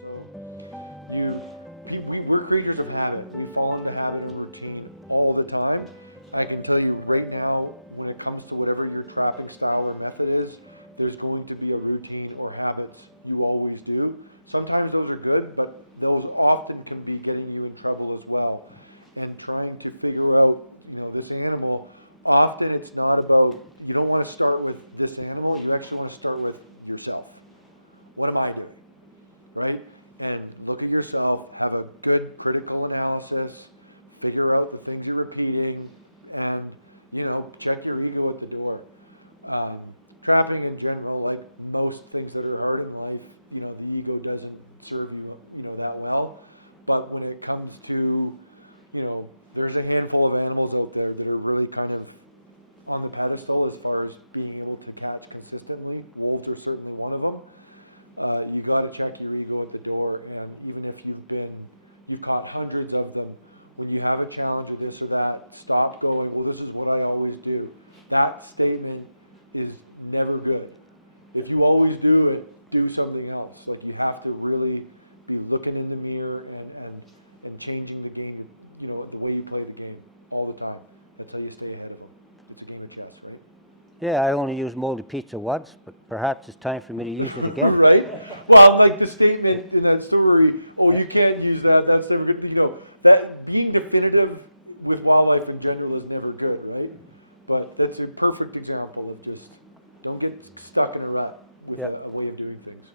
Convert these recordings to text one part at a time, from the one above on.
So we're creatures of habit. We fall into habit and routine all the time. I can tell you right now, when it comes to whatever your trapping style or method is, there's going to be a routine or habits you always do. Sometimes those are good, but those often can be getting you in trouble as well. And trying to figure out, this animal, often it's not about, you don't want to start with this animal, you actually want to start with yourself. What am I doing, right? And look at yourself, have a good critical analysis, figure out the things you're repeating, and check your ego at the door. Trapping in general, like most things that are hard in life, the ego doesn't serve you, that well. But when it comes to, there's a handful of animals out there that are really kind of on the pedestal as far as being able to catch consistently. Wolves are certainly one of them. You got to check your ego at the door, and even if you've caught hundreds of them, when you have a challenge or this or that, stop going, well, this is what I always do. That statement is never good. If you always do it, do something else. Like, you have to really be looking in the mirror and changing the game, the way you play the game all the time. That's how you stay ahead of them. It's a game of chess, right? Yeah, I only used molded pizza once, but perhaps it's time for me to use it again. Right? Well, like the statement in that story, oh, you can't use that, that's never good. That being definitive with wildlife in general is never good, right? But that's a perfect example of just don't get stuck in a rut with a way of doing things.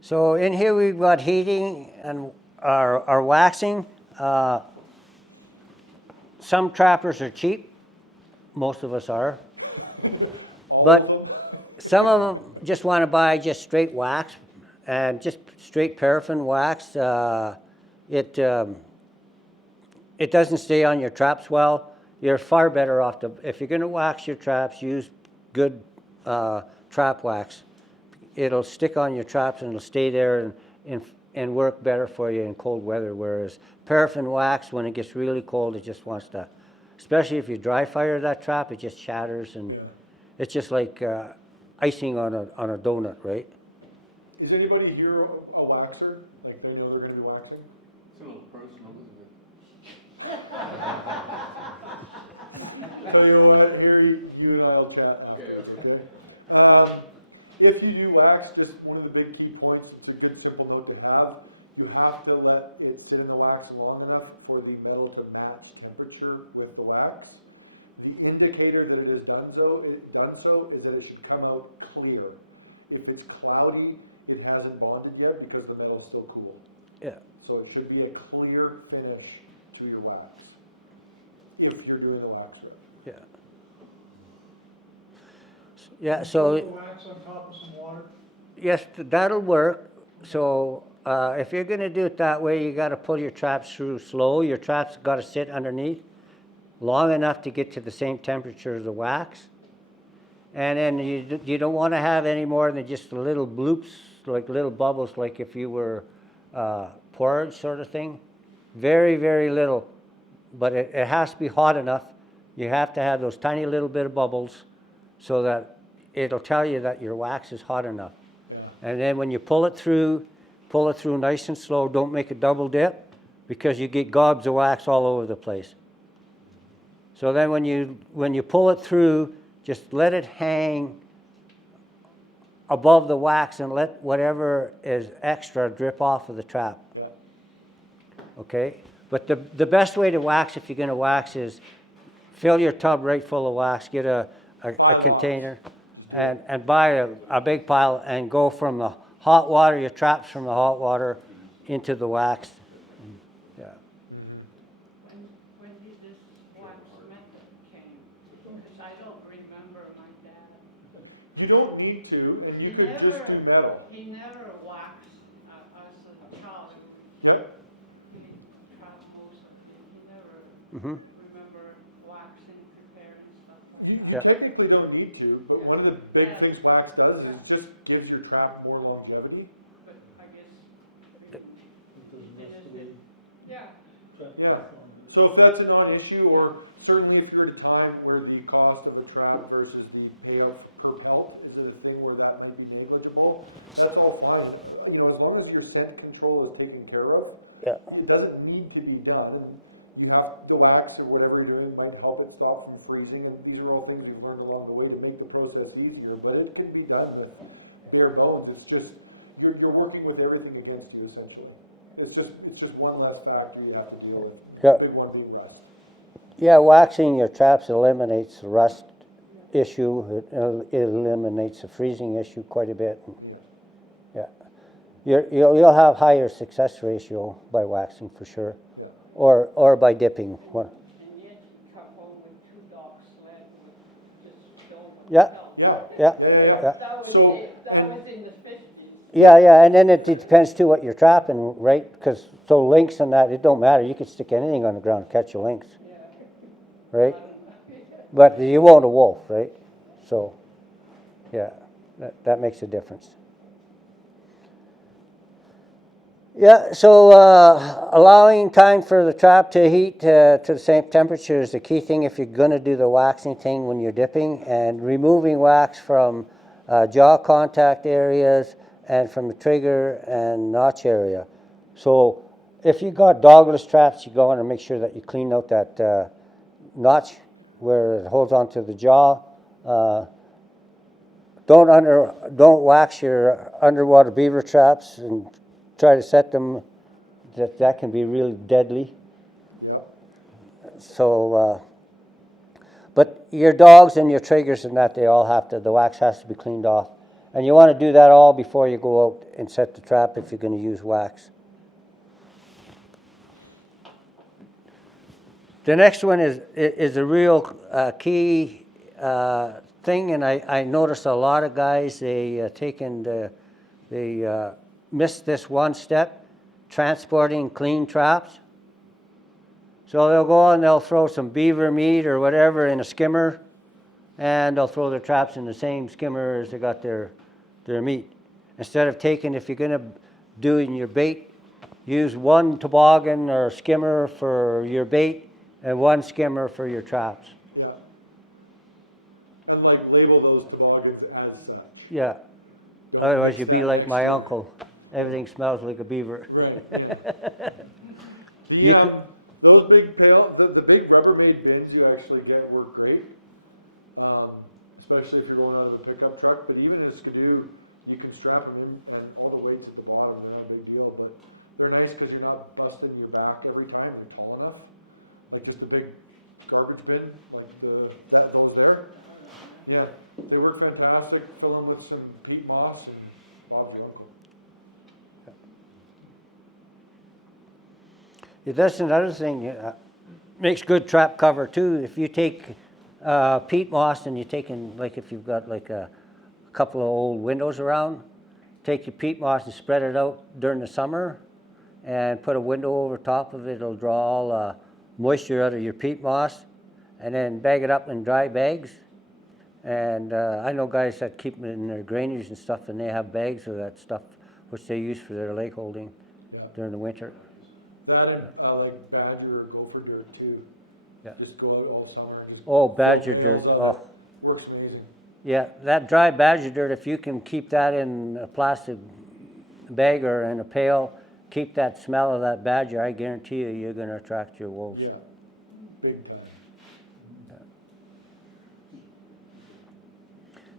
So in here we've got heating and our waxing. Some trappers are cheap. Most of us are. All of them? Some of them just want to buy just straight wax and just straight paraffin wax. It doesn't stay on your traps well. You're far better off if you're going to wax your traps, use good trap wax. It'll stick on your traps and it'll stay there and work better for you in cold weather. Whereas paraffin wax, when it gets really cold, it just wants to, especially if you dry fire that trap, it just shatters, and it's just like icing on a donut, right? Is anybody here a waxer? Like, they know they're going to be waxing? It's a little personal, Tell you what, here you and I'll chat afterwards, okay? If you do wax, just one of the big key points, it's a good simple note to have. You have to let it sit in the wax long enough for the metal to match temperature with the wax. The indicator that it has done so is that it should come out clear. If it's cloudy, it hasn't bonded yet because the metal is still cool. Yeah. So it should be a clear finish to your wax if you're doing the wax rep. Yeah. Yeah, so wax on top of some water? yes, that'll work. So if you're going to do it that way, you got to pull your traps through slow. Your traps got to sit underneath long enough to get to the same temperature as the wax. And then you don't want to have any more than just little bloops, like little bubbles, like if you were porridge sort of thing. Very, very little. But it has to be hot enough. You have to have those tiny little bit of bubbles so that it'll tell you that your wax is hot enough. Yeah. And then when you pull it through nice and slow. Don't make a double dip because you get gobs of wax all over the place. So then when you pull it through, just let it hang above the wax and let whatever is extra drip off of the trap. Yeah. Okay? But the best way to wax, if you're going to wax, is fill your tub right full of wax. Get a container. Just do it. And buy a big pile and go from the hot water, your traps from the hot water into the wax. Yeah. Mm-hmm. When did this wax method came? Because I don't remember my dad. You don't need to, and you could just do metal. He never waxed as a child. Yep. He tried most of it. He never remember waxing, preparing stuff. You technically don't need to, but one of the big things wax does is it just gives your trap more longevity. But I guess he finished it. Yeah. Yeah. So if that's a non-issue, or certainly if you're at a time where the cost of a trap versus the payout for, per pelt is it a thing where that might be negligible, that's all fine. And, you know, as long as your scent control is taken care of, Yeah. it doesn't need to be done. And you have the wax or whatever you're doing might help it stop from freezing. And these are all things we've learned along the way to make the process easier. But it can be done with bare bones. It's just you're working with everything against you essentially. It's just one less factor you have to deal with. Yeah. Big one being rust. Yeah, waxing your traps eliminates the rust issue. It eliminates the freezing issue quite a bit. Yeah. Yeah. You'll have higher success ratio by waxing for sure. Yeah. Or by dipping. And yet you come home with 2 dogs sled with just filled with Yeah. milk. Yeah. Yeah. Yeah. That was So, that and was in the 50s. Yeah, and then it depends too what you're trapping, right? Because so lynx and that, it don't matter. You could stick anything on the ground and catch a lynx, Yeah. right? But you won't a wolf, right? So, yeah, that makes a difference. Yeah, so allowing time for the trap to heat to the same temperature is the key thing if you're going to do the waxing thing when you're dipping, and removing wax from jaw contact areas and from the trigger and notch area. So if you got dogless traps, you go in and make sure that you clean out that notch where it holds onto the jaw. Don't wax your underwater beaver traps and try to set them. That can be really deadly. yep. So, but your dogs and your triggers and that, they all have to, the wax has to be cleaned off. And you want to do that all before you go out and set the trap if you're going to use wax. The next one is a real key thing, and I notice a lot of guys, they miss this one step, transporting clean traps. So they'll go and they'll throw some beaver meat or whatever in a skimmer, and they'll throw their traps in the same skimmer as they got their meat. Instead of taking, if you're going to do in your bait, use one toboggan or skimmer for your bait and one skimmer for your traps. Yeah. And like label those toboggans as such. Yeah. Don't Otherwise mix you'd that be like next my year. uncle. Everything smells like a beaver. Right. Yeah. The those big pail, the big Rubbermaid bins you actually get work great, especially if you're going out of a pickup truck. But even in a Skidoo, you can strap them in, and all the weight's at the bottom. They're not a big deal, but they're nice because you're not busting your back every time. They're tall enough, like just a big garbage bin, like those there. Yeah, they work fantastic. Fill them with some peat moss, and Bob's your uncle. Yeah, that's another thing. Makes good trap cover too. If you take peat moss and you're taking, like if you've got like a couple of old windows around, take your peat moss and spread it out during the summer and put a window over top of it. It'll draw all moisture out of your peat moss, and then bag it up in dry bags. And I know guys that keep them in their granaries and stuff, and they have bags of that stuff which they use for their lake holding during the winter. That and like badger or gopher dirt too. Yeah. Just go out all summer and just Oh, fill badger pails dirt. of Oh. it. Works amazing. Yeah, that dry badger dirt, if you can keep that in a plastic bag or in a pail, keep that smell of that badger, I guarantee you, you're going to attract your wolves. Yeah, big time.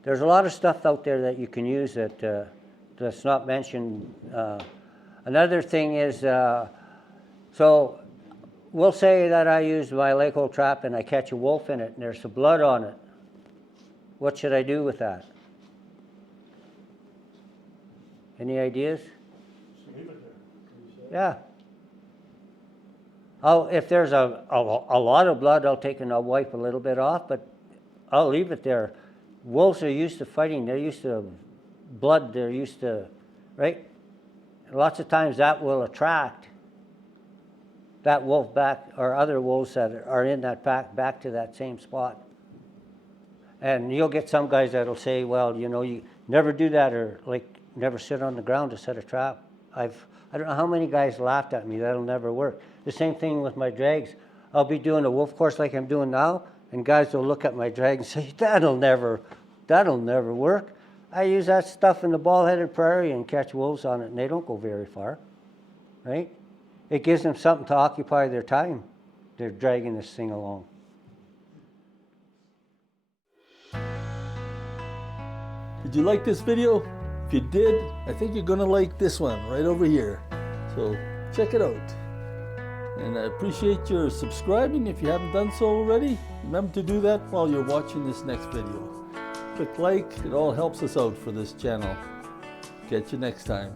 There's a lot of stuff out there that you can use that's not mentioned. Another thing is, so we'll say that I use my lake hole trap and I catch a wolf in it and there's some blood on it. What should I do with that? Any ideas? Leave it there. Yeah. If there's a lot of blood, I'll take and I'll wipe a little bit off, but I'll leave it there. Wolves are used to fighting. They're used to blood. They're used to, right? Lots of times that will attract that wolf back, or other wolves that are in that pack, back to that same spot. And you'll get some guys that'll say, well, you know, you never do that, or like never sit on the ground to set a trap. I don't know how many guys laughed at me. That'll never work. The same thing with my drags. I'll be doing a wolf course like I'm doing now, and guys will look at my drag and say, that'll never work. I use that stuff in the bald-headed prairie and catch wolves on it, and they don't go very far, right? It gives them something to occupy their time. They're dragging this thing along. Did you like this video? If you did, I think you're gonna like this one right over here. So check it out. And I appreciate your subscribing if you haven't done so already. Remember to do that while you're watching this next video. Click like, it all helps us out for this channel. Catch you next time.